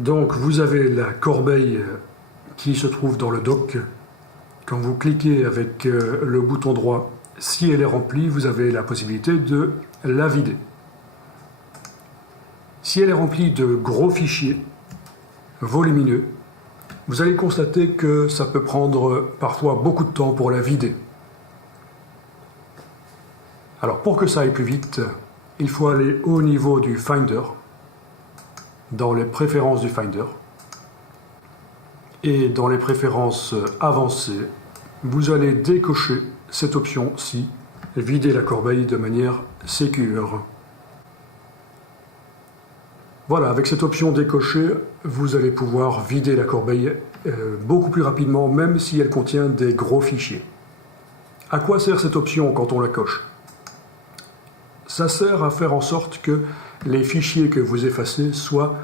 Donc vous avez la corbeille qui se trouve dans le dock. Quand vous cliquez avec le bouton droit, si elle est remplie, vous avez la possibilité de la vider. Si elle est remplie de gros fichiers volumineux, vous allez constater que ça peut prendre parfois beaucoup de temps pour la vider. Alors pour que ça aille plus vite, il faut aller au niveau du Finder, dans les préférences du Finder, et dans les préférences avancées, vous allez décocher cette option-ci, vider la corbeille de manière sécure. Voilà, avec cette option décochée, vous allez pouvoir vider la corbeille beaucoup plus rapidement, même si elle contient des gros fichiers. À quoi sert cette option quand on la coche? Ça sert à faire en sorte que les fichiers que vous effacez soient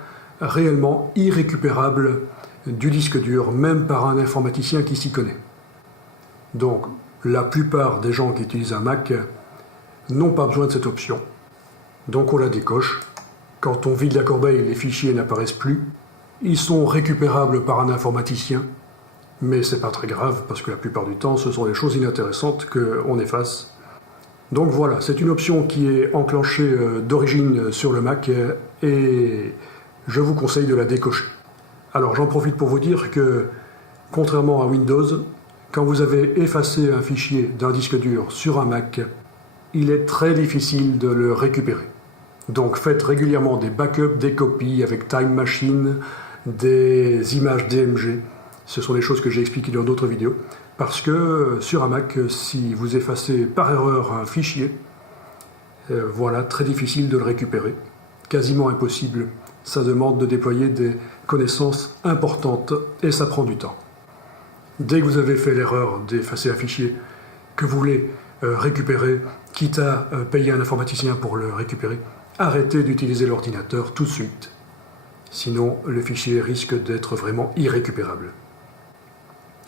réellement irrécupérables du disque dur, même par un informaticien qui s'y connaît. Donc, la plupart des gens qui utilisent un Mac n'ont pas besoin de cette option. Donc on la décoche. Quand on vide la corbeille, les fichiers n'apparaissent plus. Ils sont récupérables par un informaticien, mais c'est pas très grave parce que la plupart du temps, ce sont des choses inintéressantes qu'on efface. Donc voilà, c'est une option qui est enclenchée d'origine sur le Mac et je vous conseille de la décocher. Alors j'en profite pour vous dire que, contrairement à Windows, quand vous avez effacé un fichier d'un disque dur sur un Mac, il est très difficile de le récupérer. Donc faites régulièrement des backups, des copies avec Time Machine, des images DMG. Ce sont des choses que j'ai expliquées dans d'autres vidéos. Parce que sur un Mac, si vous effacez par erreur un fichier, voilà, très difficile de le récupérer. Quasiment impossible. Ça demande de déployer des connaissances importantes et ça prend du temps. Dès que vous avez fait l'erreur d'effacer un fichier que vous voulez récupérer, quitte à payer un informaticien pour le récupérer, arrêtez d'utiliser l'ordinateur tout de suite. Sinon, le fichier risque d'être vraiment irrécupérable.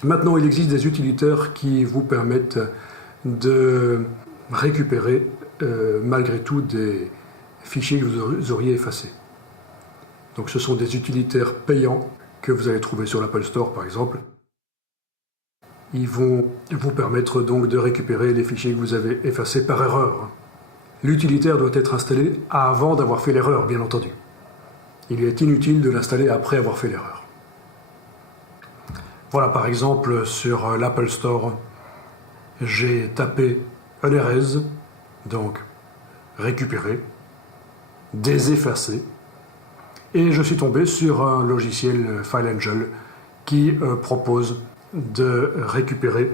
Maintenant, il existe des utilitaires qui vous permettent de récupérer malgré tout des fichiers que vous auriez effacés. Donc ce sont des utilitaires payants que vous allez trouver sur l'Apple Store par exemple. Ils vont vous permettre donc de récupérer les fichiers que vous avez effacés par erreur. L'utilitaire doit être installé avant d'avoir fait l'erreur, bien entendu. Il est inutile de l'installer après avoir fait l'erreur. Voilà, par exemple, sur l'Apple Store, j'ai tapé unerase, donc récupérer, déseffacer, et je suis tombé sur un logiciel FileAngel qui propose de récupérer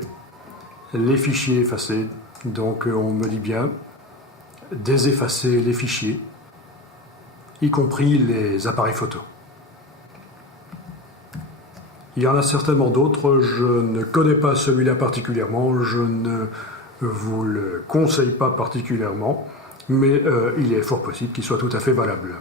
les fichiers effacés. Donc on me dit bien déseffacer les fichiers, y compris les appareils photo. Il y en a certainement d'autres, je ne connais pas celui-là particulièrement, je ne vous le conseille pas particulièrement, mais il est fort possible qu'il soit tout à fait valable.